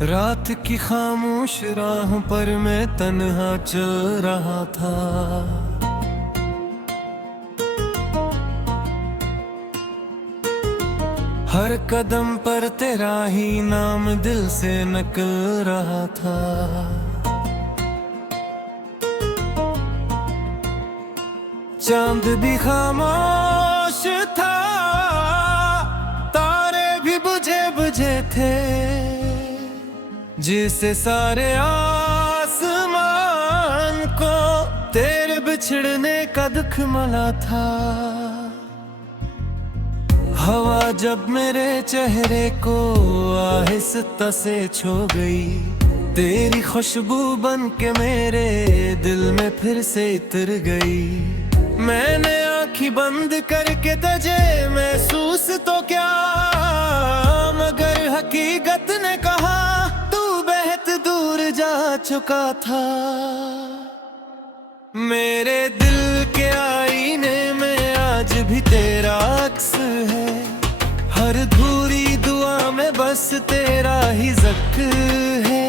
रात की खामोश राहों पर मैं तन्हा चल रहा था। हर कदम पर तेरा ही नाम दिल से निकल रहा था। चांद भी खामोश था, तारे भी बुझे बुझे थे, जिसे सारे आसमान को तेरे बिछड़ने का दुख मिला था। हवा जब मेरे चेहरे को आहिस्ता से छू गई, तेरी खुशबू बन के मेरे दिल में फिर से इतर गई। मैंने आँखें बंद करके तुझे महसूस तो क्या, मगर हकीकत ने कहा तू बेहद दूर जा चुका था। मेरे दिल के आईने में आज भी तेरा अक्स है, हर अधूरी दुआ में बस तेरा ही ज़िक्र है।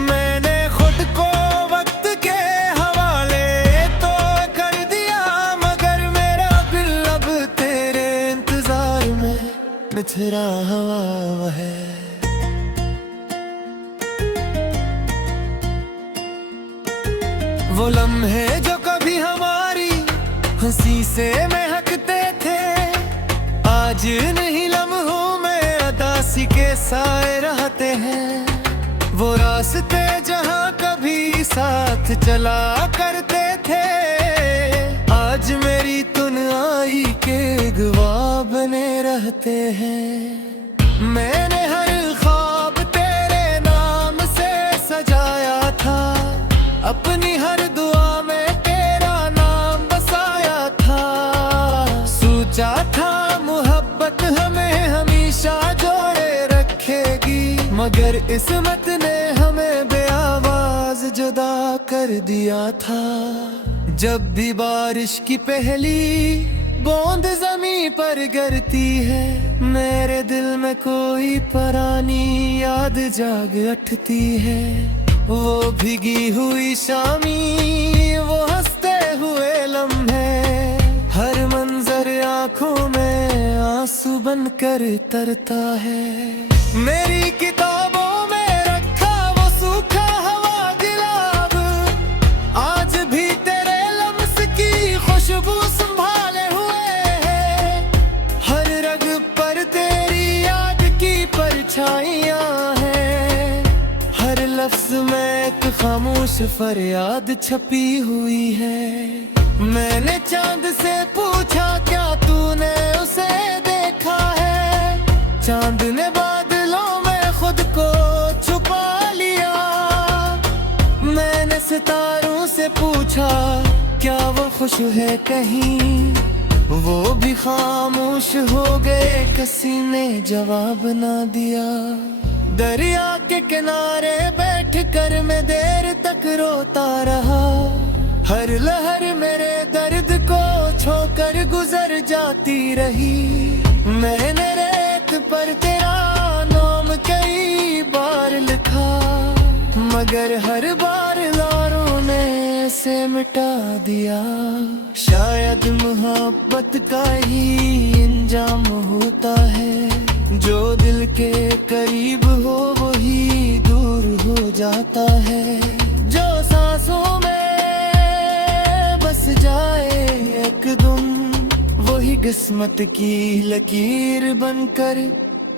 मैंने खुद को वक्त के हवाले तो कर दिया, मगर मेरा दिल अब तेरे इंतजार में बिखरा हुआ है। वो लम्हे जो कभी हमारी हंसी से महकते थे, आज नहीं लम्हों में अदासी के साए रहते हैं। वो रास्ते जहाँ कभी साथ चला करते थे, आज मेरी तन्हाई के गवाह बने रहते हैं। मैंने हर ख्वाब तेरे नाम से सजाया था, अपनी हर दुआ में तेरा नाम बसाया था। सोचा था मोहब्बत हमें हमेशा जोड़े रखेगी, मगर किस्मत ने हमें बेआवाज जुदा कर दिया था। जब भी बारिश की पहली बूंद ज़मीं पर गिरती है, मेरे दिल में कोई पुरानी याद जाग उठती है। वो भीगी हुई शामी, वो हंसते हुए लम्हे, हर मंजर आंखों में आंसू बनकर तरता है। मेरी किताबों में रखा वो सूखा हवा गुलाब, आज भी तेरे लम्स की खुशबू संभाले हुए है। हर रग पर तेरी याद की परछाइयां हैं, हर लफ्ज में एक खामोश फरियाद छपी हुई है। मैंने चांद से पूछा क्या तूने उसे देखा है, चांद ने बादलों में खुद को छुपा लिया। मैंने सितारों से पूछा क्या वो खुश है कहीं, वो भी खामोश हो गए, किसी ने जवाब ना दिया। दरिया के किनारे बैठ कर मैं देर तक रोता रहा, हर लहर मेरे दर्द को छोकर गुजर जाती रही। मैंने रेत पर तेरा नाम कई बार लिखा, मगर हर बार लारों ने इसे मिटा दिया। शायद मोहब्बत का ही इंजाम होता है, जो दिल के करीब हो वही दूर हो जाता है। जो सांसों में बस जाए एकदम, वही किस्मत की लकीर बनकर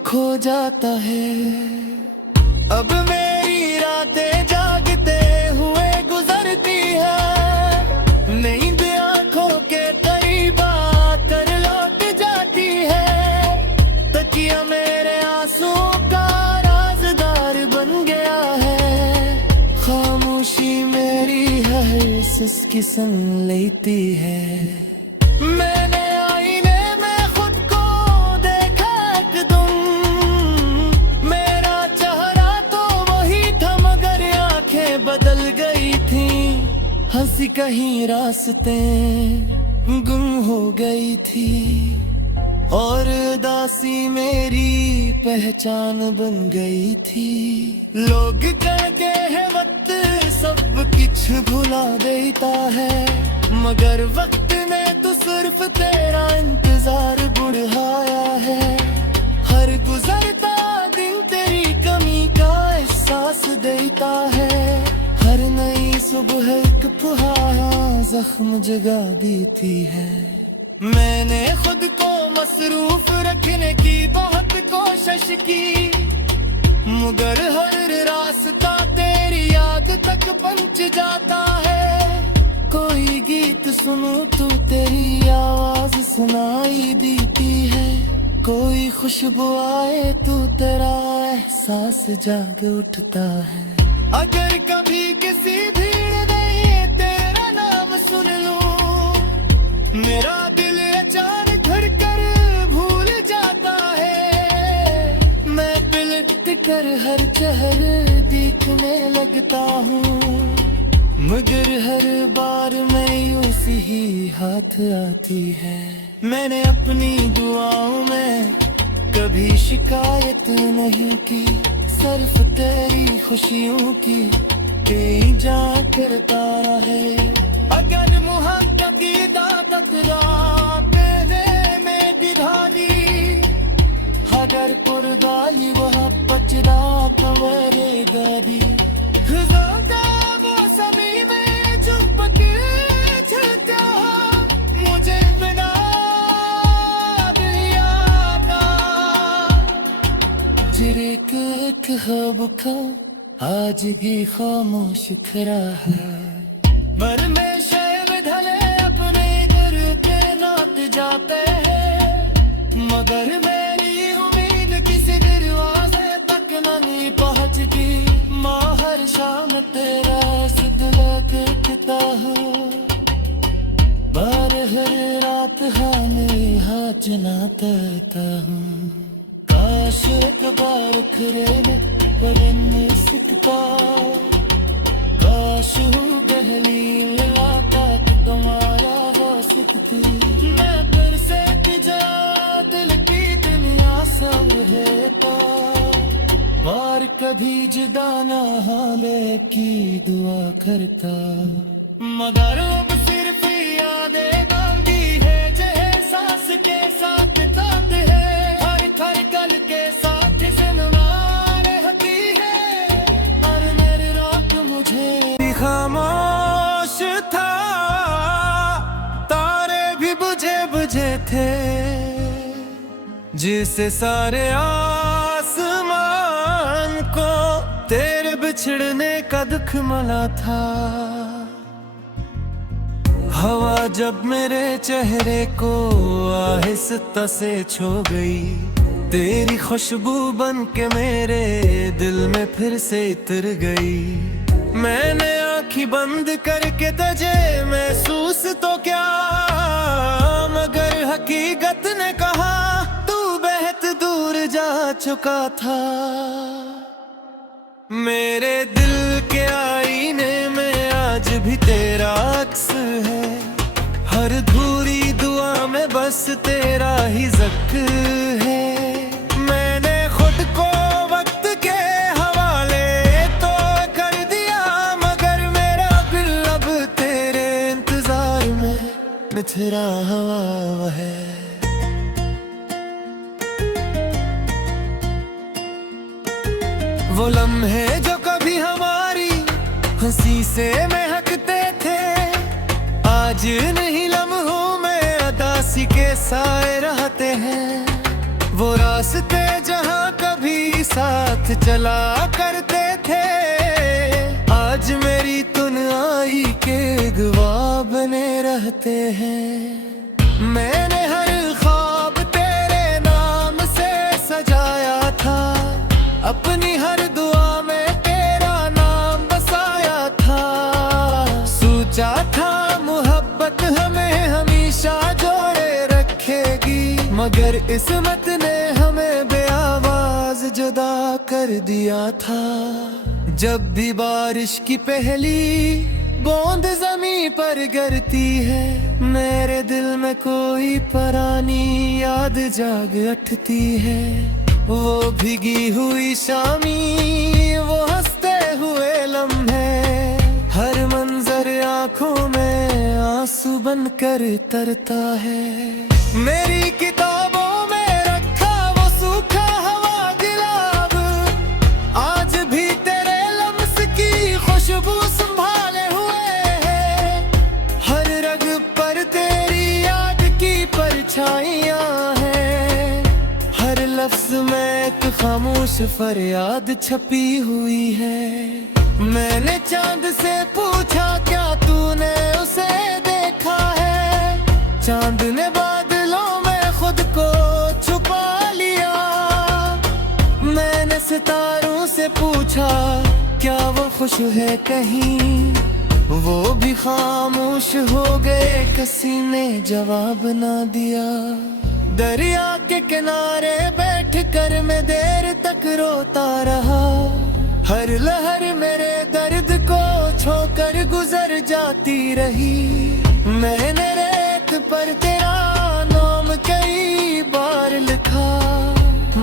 खो जाता है। अब मेरी रातें जागते हुए गुजरती है, नींद आंखों के करीब आकर लौट जाती है। तकिया मेरे आंसुओं का राज़दार बन गया है, खामोशी मेरी हर सिसकी सुन लेती है। मैंने आईने में खुद को देखा एकदम, मेरा चेहरा तो वही था मगर आंखें बदल गई थी। हंसी कहीं रास्ते गुम हो गई थी। और उदासी मेरी पहचान बन गई थी। लोग कहते हैं वक्त सब कुछ भुला देता है, मगर वक्त ने तो सिर्फ तेरा इंतजार बढ़ाया है। हर गुजरता दिन तेरी कमी का एहसास देता है, हर नई सुबह एक पुराना जख्म जगा देती है। मैंने खुद को मसरूफ रखने की बहुत कोशिश की, मगर हर रास्ता तेरी याद तक पहुंच जाता है। कोई गीत सुनूं तो तेरी आवाज सुनाई देती है, कोई खुशबू आए तो तेरा एहसास जाग उठता है। अगर कभी किसी भीड़ में तेरा नाम सुन लूं, मेरा दिल अचानक धड़कर भूल जाता है। मैं पलट कर हर चेहर देखने लगता हूँ, मगर हर बार मैं उसी ही हाथ आती है। मैंने अपनी दुआओं में कभी शिकायत नहीं की, सिर्फ तेरी खुशियों की कई जा करता रहे। अगर मुहब्बत की दादत पहले में दिधाली, अगर पुरगाली वह पचरा कमरे गदी। समय में चुप के चलता मुझे बिना जिरक हबका आज भी खामोश खड़ा है। पर में शैव ढले अपने घर पे नात जाते हैं, मगर मेरी उम्मीद किसी दरवाजे तक नहीं पहुंचती। माँ हर शाम तेरा सिदला देखता हूँ, बार हर रात हाले हाथ जनाता हूँ। काश एक बार खरे में पर सिकता, काश हूँ गहली मुलाकात तुम्हारा हो सकती। मैं फिर से जा दिल की दुनिया सब है और कभी जुदा ना हाले की दुआ करता। मगर अब सिर्फ यादें गांधी है जय सांस के साथ साथ है, हर हर कल के साथ सनवा रहती है। और मेरी रात मुझे भी खामोश था, तारे भी बुझे बुझे थे, जिसे सारे आसमान को तेरे बिछड़ने का दुख मिला था। हवा जब मेरे चेहरे को आहिस्ता से छू गई, तेरी खुशबू बन के मेरे दिल में फिर से उतर गई। मैंने आँखें बंद करके तुझे महसूस तो क्या, मगर हकीकत ने कहा तू बहुत दूर जा चुका था। मेरे दिल के आईने में आज भी तेरा अक्स है, हर अधूरी दुआ में बस तेरा ही ज़िक्र है। मैंने खुद को वक्त के हवाले तो कर दिया, मगर मेरा दिल अब तेरे इंतजार में मिथरा हुआ है। वो लम्हे जो कभी हमारी हंसी से महकते थे, आज नहीं लम्हों में अदासी के साए रहते हैं। वो रास्ते जहाँ कभी साथ चला करते थे, आज मेरी तन्हाई के गवाह बने रहते हैं। मैंने हर ख्वाब तेरे नाम से सजाया था, अपनी हर दुआ में तेरा नाम बसाया था। सोचा था मोहब्बत हमें हमेशा जोड़े रखेगी, मगर किस्मत ने हमें बेआवाज जुदा कर दिया था। जब भी बारिश की पहली बूंद ज़मीं पर गिरती है, मेरे दिल में कोई पुरानी याद याद जाग उठती है। वो भीगी हुई शामी, वो हंसते हुए लम्हे, हर मंजर आंखों में आंसू बनकर तरता है। मेरी किताबों में रखा वो सूखा हवा गुलाब, आज भी तेरे लम्स की खुशबू संभाले हुए है। हर रग पर तेरी याद की परछाइयां हैं, हर लफ्ज में एक खामोश फरियाद छपी हुई है। मैंने चांद से पूछा क्या तूने उसे देखा है, चांद ने बादलों में खुद को छुपा लिया। मैंने सितारों से पूछा क्या वो खुश है कहीं, वो भी खामोश हो गए, किसी ने जवाब ना दिया। दरिया के किनारे बैठ कर मैं देर तक रोता रहा, हर लहर मेरे दर्द को छोकर गुजर जाती रही। मैंने रेत पर तेरा नाम कई बार लिखा,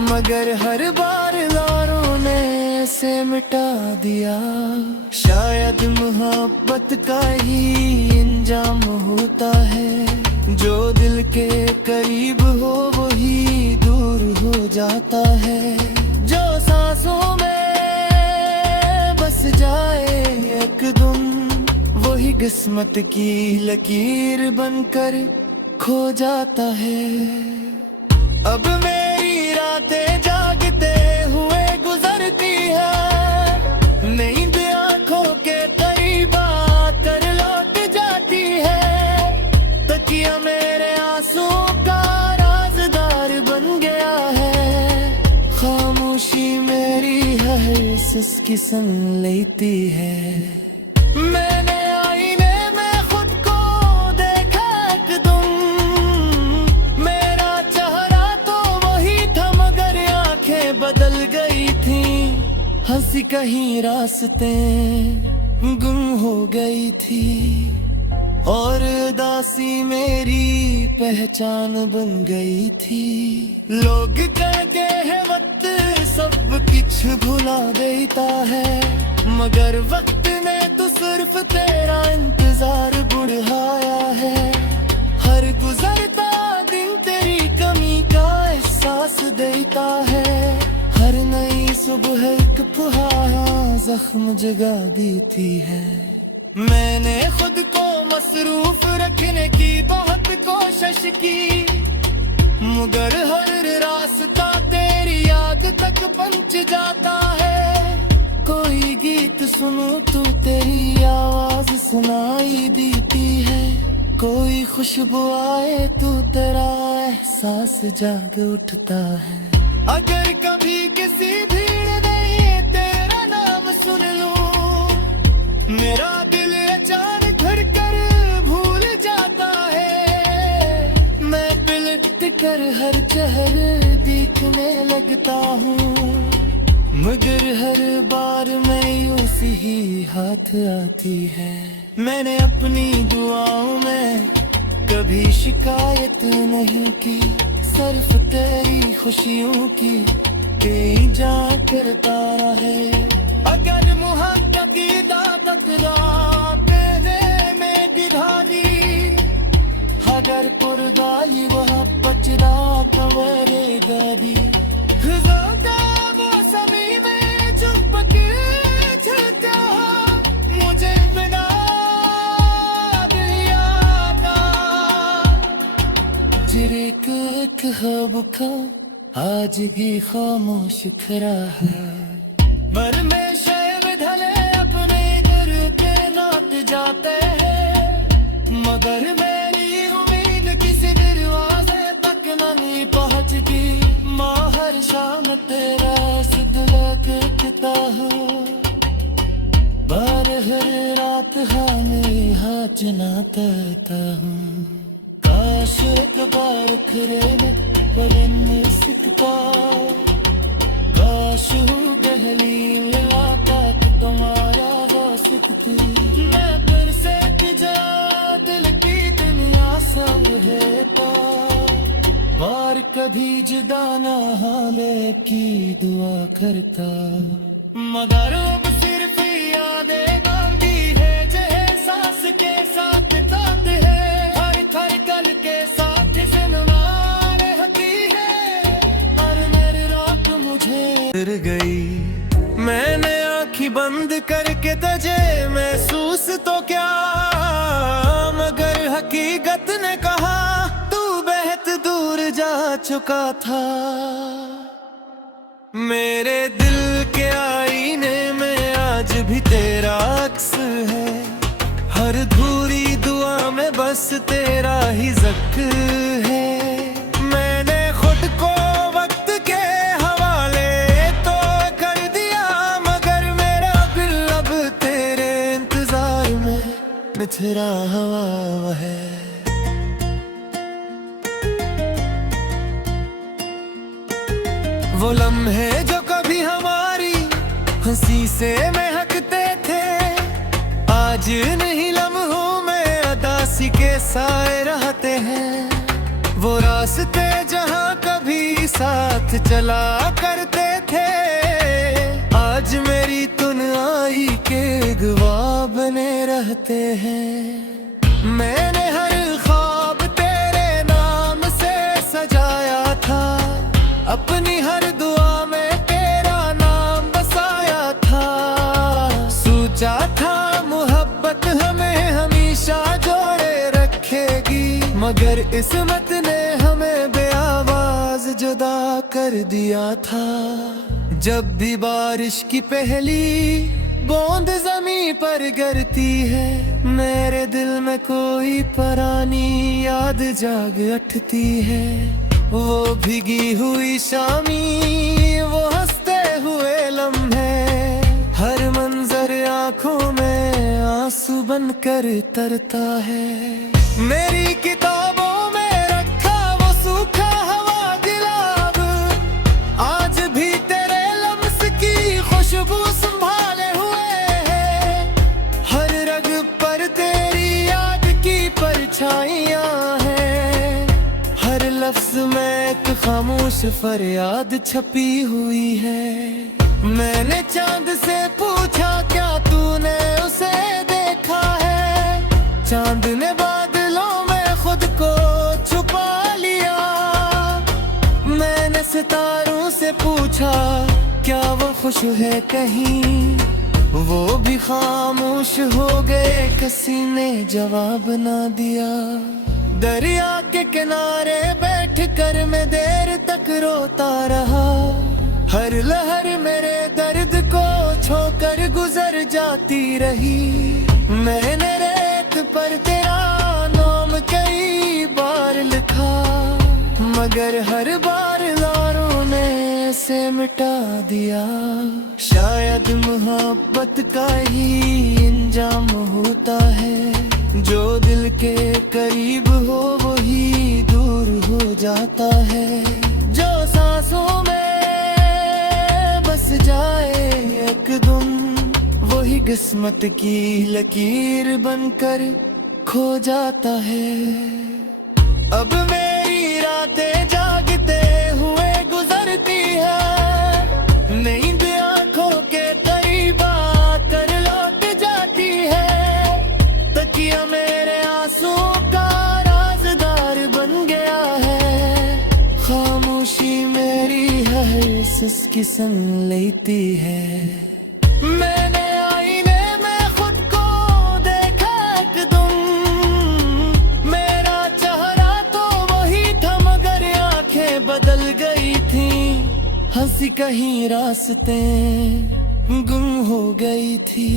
मगर हर बार यारों ने इसे मिटा दिया। शायद मोहब्बत का ही इंजाम होता है, जो दिल के करीब हो वही दूर हो जाता है। जो सांसों में बस जाए एकदम, वही किस्मत की लकीर बनकर खो जाता है। अब मेरी रातें जागते हुए गुजरती है, नींद आंखों के करीब आकर लौट जाती है। तकिया मेरे आंसू का राज़दार बन गया है, खामोशी मेरी हर सिसकी सुन लेती है। मैंने आईने में खुद को देखा एकदम, मेरा चेहरा तो वही था मगर आंखें बदल गई थी। हंसी कहीं रास्ते गुम हो गई थी, और उदासी मेरी पहचान बन गई थी। लोग कहते हैं वक्त सब कुछ भुला देता है, मगर वक्त ने तो सिर्फ तेरा इंतजार बढ़ाया है। हर गुजरता दिन तेरी कमी का एहसास देता है, हर नई सुबह एक पुराना जख्म जगा देती है। मैंने खुद को मसरूफ रखने की बहुत कोशिश की, मगर हर रास्ता तेरी याद तक पहुंच जाता है। कोई गीत सुनूं तो तेरी आवाज सुनाई देती है, कोई खुशबू आए तो तेरा एहसास जाग उठता है। अगर कभी किसी भीड़ में तेरा नाम सुन लूं, मेरा दिल अचानक धड़कर भूल जाता है। मैं पलट कर हर चेहरे देखने लगता हूँ, मगर हर बार मैं उसी ही हाथ आती है। मैंने अपनी दुआओं में कभी शिकायत नहीं की, सिर्फ तेरी खुशियों की कई जा करता रहे। अगर मुहब्बत की दादत तेरे में दिधारी, अगर पुरगाली वह बचरा कवरे गादी। खुदा वो समी में चुप के छलता, मुझे बिना दिया जिरे कुछ हबका आज भी खामोश खड़ा है। पर में शैव ढले अपने घर के नात जाते हैं, मगर मेरी उम्मीद किसी दरवाजे तक नहीं पहुंचती। माँ हर शाम तेरा सिदला करता हूँ, बार हर रात हाने हाथ जनाता हूँ। काश एक बार खरे पर नहीं सिकता, काश गहली मुलाकात तुम्हारा हो सकती। मैं फिर से जा दिल की दुनिया सब है तो यार कभी जुदा ना हाले की दुआ करता, मगर अब सिर्फ यादें गांधी है जहे सांस के साथ साथ है, हर हर गल के साथ सुनवाने हकी है, और मेरी रात मुझे डर गई। मैंने आँखी बंद करके तुझे महसूस तो क्या, मगर हकीकत ने कहा तू बेहद दूर जा चुका था। मेरे दिल के आईने में आज भी तेरा अक्स है, हर धूरी दुआ में बस तेरा ही ज़िक्र है। मैंने खुद को वक्त के हवाले तो कर दिया, मगर मेरा दिल अब तेरे इंतजार में मिथरा हुआ है। वो लम्हे जो कभी हमारी हंसी से महकते थे, आज नहीं लम्हों में अदासी के साए रहते हैं। वो रास्ते जहाँ कभी साथ चला करते थे, आज मेरी तुनआई के गवाह बने रहते हैं। मैंने हर ख्वाब तेरे नाम से सजाया था, अपनी हर दुआ में तेरा नाम बसाया था। सोचा था मोहब्बत हमें हमेशा जोड़े रखेगी, मगर किस्मत ने हमें बेआवाज जुदा कर दिया था। जब भी बारिश की पहली बूंद ज़मीं पर गिरती है, मेरे दिल में कोई पुरानी याद जाग उठती है। वो भीगी हुई शामी, वो हंसते हुए लम्हे, हर मंजर आंखों में आंसू बनकर तरता है। मेरी किताबों में रखा वो सूखा हवा गिलाब, आज भी तेरे लम्स की खुशबू संभाले हुए है। हर रग पर तेरी याद की परछाइयाँ हैं, हर लफ्ज में एक खामोश फरियाद छपी हुई है। मैंने चांद से पूछा क्या तूने उसे देखा है, चांद ने बादलों में खुद को छुपा लिया। मैंने सितारों से पूछा क्या वो खुश है कहीं, वो भी खामोश हो गए, किसी ने जवाब ना दिया। दरिया के किनारे बैठ कर मैं देर तक रोता रहा, हर लहर मेरे दर्द को छोकर गुजर जाती रही। मैंने रेत पर तेरा नाम कई बार लिखा, मगर हर बार लारों ने से मिटा दिया। शायद मोहब्बत का ही इंजाम होता है, जो दिल के करीब हो वही दूर हो जाता है। जो सांसों में बस जाए एकदम, वही किस्मत की लकीर बनकर खो जाता है। अब मेरी रातें जागते हुए गुजरती है, नींद आंखों के करीब आकर लौट जाती है। तकिया मेरे आंसू का राज़दार बन गया है, खामोशी मेरी हर सिसकी सुन लेती है। मैंने आईने में खुद को देखा एकदम, मेरा चेहरा तो वही था मगर आंखें बदल गई थी। हंसी कहीं रास्ते गुम हो गई थी,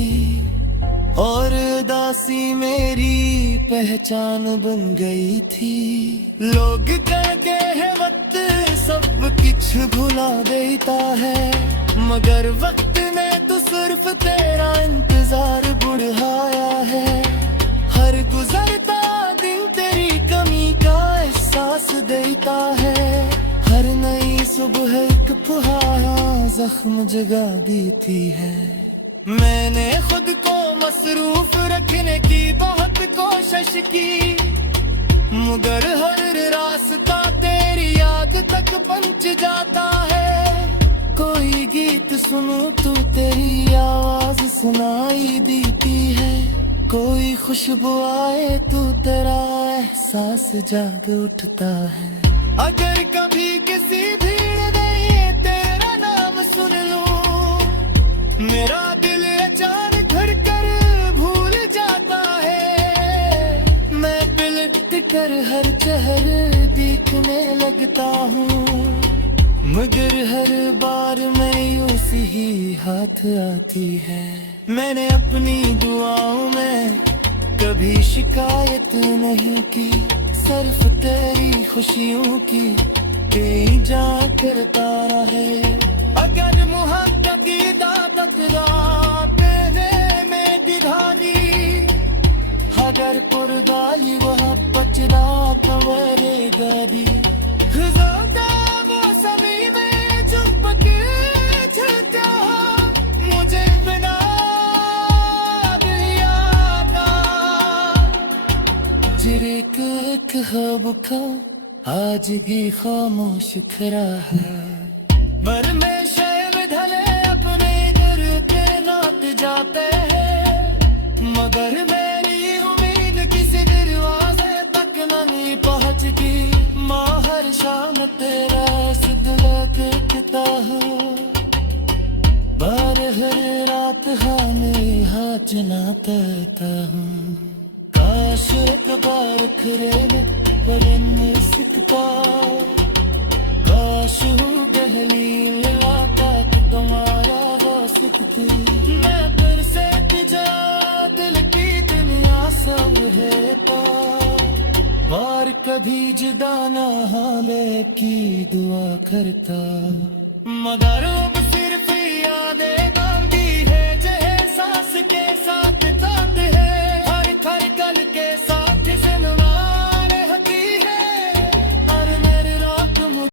और उदासी मेरी पहचान बन गई थी। लोग कहते हैं वक्त सब कुछ भुला देता है, मगर वक्त ने तो सिर्फ तेरा इंतजार बढ़ाया है। हर गुजरता दिन तेरी कमी का एहसास देता है, हर नई सुबह एक पुराना जख्म जगा देती है। मैंने खुद को मसरूफ रखने की बहुत कोशिश की, मगर हर रास्ता तेरी याद तक पहुंच जाता है। कोई गीत सुनूं तो तेरी आवाज सुनाई देती है, कोई खुशबू आए तो तेरा एहसास जाग उठता है। अगर कभी किसी भीड़ में तेरा नाम सुन लूं, मेरा दिल अचानक धड़कर भूल जाता है। मैं पलट कर हर चेहरे देखने लगता हूँ, मगर हर बार मैं उसी ही हाथ आती है। मैंने अपनी दुआओं में कभी शिकायत नहीं की, सिर्फ तेरी खुशियों की कई जा करता रहे। अगर मुहब्बत की दादत तेरे में दिधारी, अगर पुरगाली वह बचरा कमरे गादी। मुझे बिना जिरेक ख्वाब का आज भी खामोश खड़ा है। पर में शैब ढले अपने घर पे नात जाते हैं, मगर मेरी उम्मीद किसी दरवाजे तक नहीं पहुंचती। माँ हर शाम तेरा सिदला देखता हूँ, बार हर रात हमें हाथ जलाता हूँ। काश एक बार खरे में परने सिकता, काश गहली लाता तुम्हारा हो सकती। मैं फिर से जा दिल की दुनिया सब है और कभी जुदा ना हाले की दुआ करता, मगर